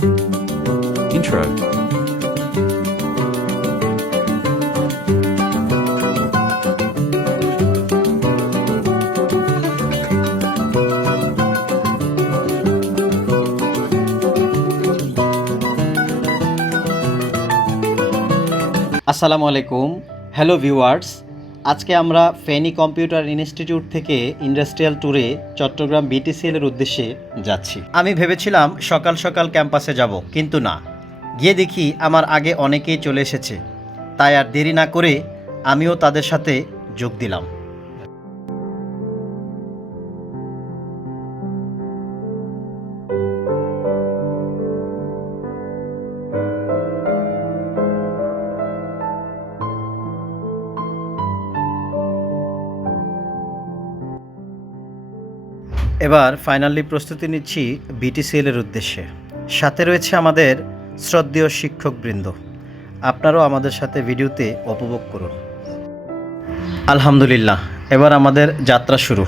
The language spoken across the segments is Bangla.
Intro. আসসালামু আলাইকুম হ্যালো ভিউয়ার্স আজকে আমরা ফেনি কম্পিউটার ইনস্টিটিউট থেকে ইন্ডাস্ট্রিয়াল ট্যুরে চট্টগ্রাম বিটিসিএল এর উদ্দেশ্যে যাচ্ছি। আমি ভেবেছিলাম সকাল সকাল ক্যাম্পাসে যাব, কিন্তু না। গিয়ে দেখি আমার আগে অনেকেই চলে এসেছে। তাই আর দেরি না করে আমিও তাদের সাথে যোগ দিলাম। এবার ফাইনালি প্রস্তুতি নিচ্ছি বিটিসিএল এর উদ্দেশ্যে। সাথে রয়েছে আমাদের শ্রদ্ধেয় শিক্ষকবৃন্দ। আপনারাও আমাদের সাথে ভিডিওতে উপভোগ করুন। আলহামদুলিল্লাহ, এবার আমাদের যাত্রা শুরু।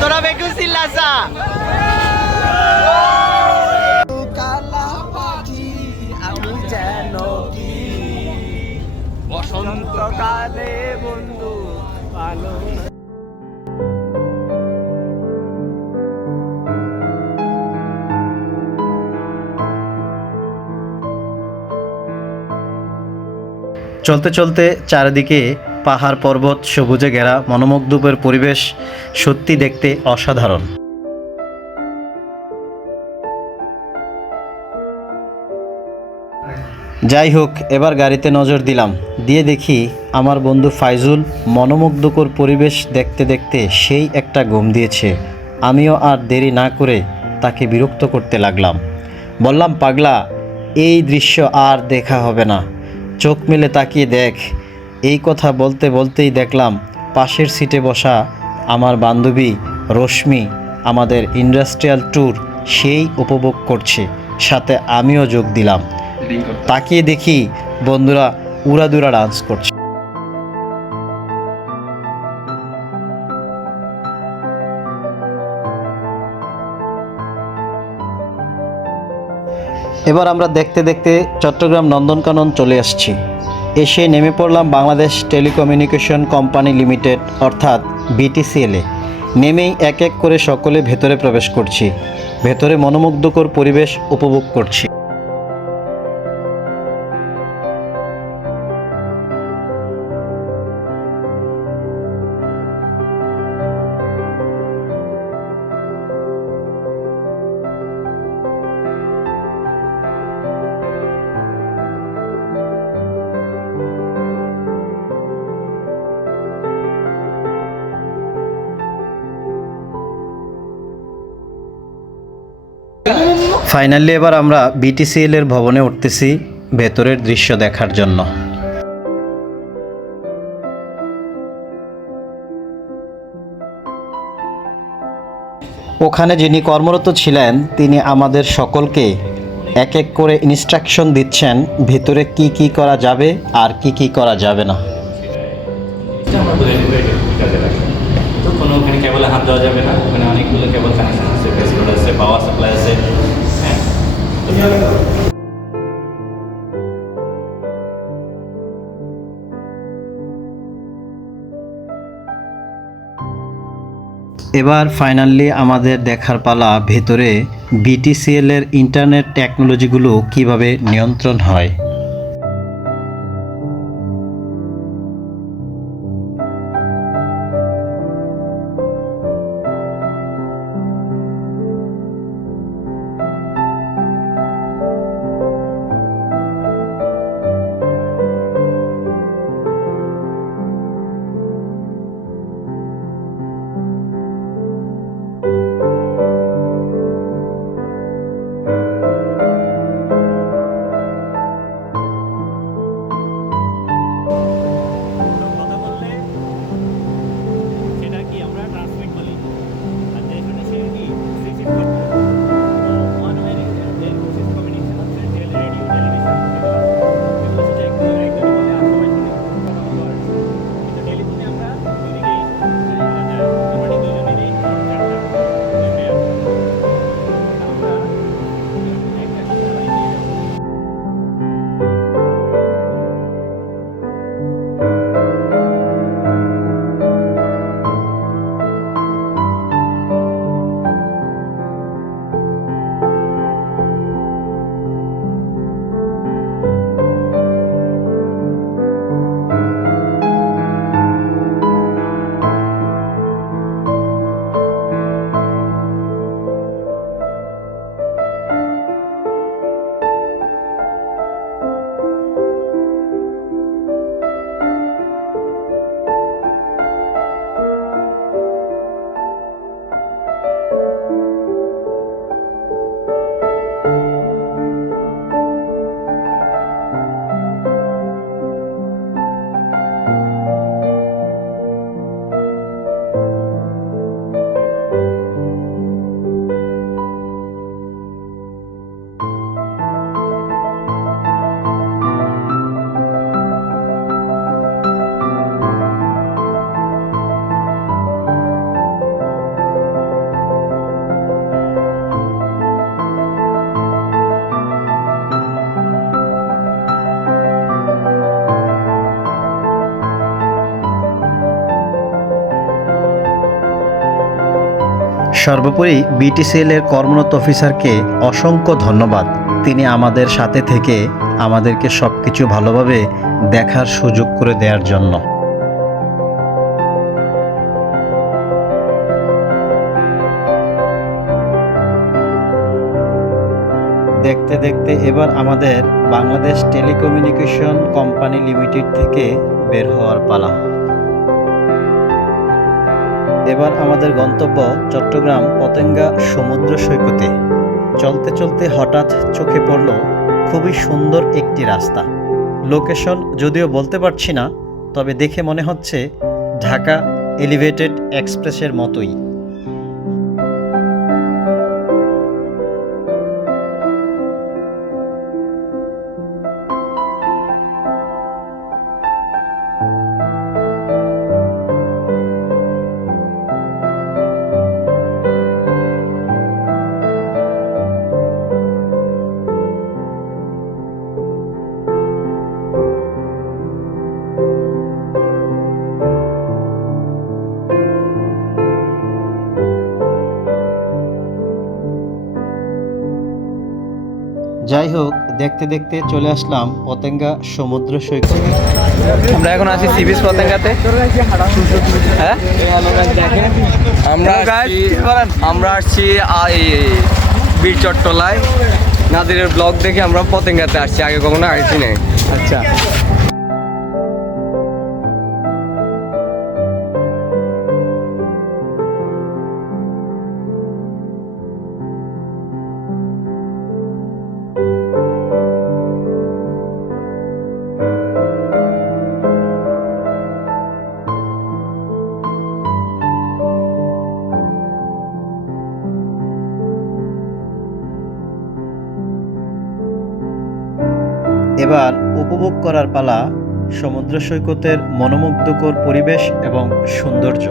তোরা বেকুসিল্লাসা ভালো। চলতে চলতে চারিদিকে পাহাড় পর্বত সবুজে ঘেরা মনোমুগ্ধের পরিবেশ সত্যি দেখতে অসাধারণ। যাই হোক এবার গাড়িতে নজর দিলাম। দিয়ে দেখি আমার বন্ধু ফাইজুল মনোমুগ্ধকর পরিবেশ দেখতে দেখতে সেই একটা ঘুম দিয়েছে। আমিও আর দেরি না করে তাকে বিরক্ত করতে লাগলাম। বললাম, পাগলা, এই দৃশ্য আর দেখা হবে না। চোখ মেলে তাকিয়ে দেখ। এই কথা বলতে বলতেই দেখলাম, পাশের সিটে বসা আমার বান্ধবী রশ্মি আমাদের ইন্ডাস্ট্রিয়াল ট্যুর সেই উপভোগ করছে। সাথে আমিও যোগ দিলাম। তাকিয়ে দেখি বন্ধুরা উড়াদুরা ডান্স করছে। এবার আমরা দেখতে দেখতে চট্টগ্রাম নন্দনকানন চলে আসছি। এসে নেমে পড়লাম বাংলাদেশ টেলিকমিউনিকেশন কোম্পানি লিমিটেড, অর্থাৎ বিটিসিএলে নেমেই এক এক করে সকলে ভেতরে প্রবেশ করছি। ভেতরে মনোমুগ্ধকর পরিবেশ উপভোগ করছি। ফাইনালি এবার আমরা বিটিসিএল এর ভবনে উঠতেছি ভেতরের দৃশ্য দেখার জন্য। ওখানে যিনি কর্মরত ছিলেন, তিনি আমাদের সকলকে এক এক করে ইনস্ট্রাকশন দিচ্ছেন ভেতরে কি কি করা যাবে আর কি কি করা যাবে না। কোনো ওখানে কেবলে হাত দেওয়া যাবে না, ওখানে অনেকগুলো কেবল কানেকশন আছে পাওয়ার সাপ্লাই আছে। এবার ফাইনালি আমাদের দেখার পালা ভেতরে বিটিসিএল এর ইন্টারনেট টেকনোলজিগুলো কীভাবে নিয়ন্ত্রণ হয়? সর্বোপরি বিটিসিএল এর কর্মরত অফিসারকে অসংখ্য ধন্যবাদ। তিনি আমাদের সাথে থেকে আমাদেরকে সব কিছু ভালোভাবে দেখার সুযোগ করে দেওয়ার জন্য। দেখতে দেখতে এবার আমাদের বাংলাদেশ টেলিকমিউনিকেশন কোম্পানি লিমিটেড থেকে বের হওয়ার পালা। এবার আমাদের গন্তব্য চট্টগ্রাম পতেঙ্গা সমুদ্র সৈকতে। চলতে চলতে হঠাৎ চোখে পড়ল খুবই সুন্দর একটি রাস্তা। লোকেশন যদিও বলতে পারছি না, তবে দেখে মনে হচ্ছে ঢাকা এলিভেটেড এক্সপ্রেসের মতোই। যাই হোক দেখতে দেখতে চলে আসলাম পতেঙ্গা সমুদ্র সৈকতে। আমরা এখন আছি সি বিচ পতেঙ্গাতে। হ্যাঁ? আমরা আসছি আমরা আসছি বীর চট্টলায়। নাদিরের ব্লগ দেখে আমরা পতেঙ্গাতে আসছি আগে কখনো আসছি নাই আচ্ছা। এবার উপভোগ করার পালা সমুদ্র সৈকতের মনোমুগ্ধকর পরিবেশ এবং সৌন্দর্য।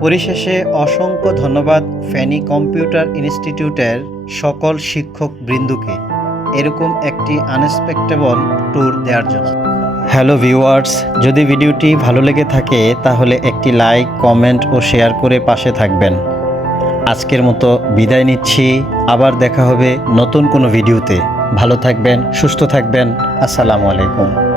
পরিশেষে অসংখ্য ধন্যবাদ ফেনী কম্পিউটার ইনস্টিটিউটের সকল শিক্ষক বৃন্দুকে। এরকম একটি আনএক্সপেক্টেবল ট্যুর দেওয়ার জন্য। হ্যালো ভিউয়ার্স, যদি ভিডিওটি ভালো লেগে থাকে, তাহলে একটি লাইক, কমেন্ট ও শেয়ার করে পাশে থাকবেন। আজকের মতো বিদায় নিচ্ছি। আবার দেখা হবে নতুন কোনো ভিডিওতে। ভালো থাকবেন, সুস্থ থাকবেন। আসসালামু আলাইকুম।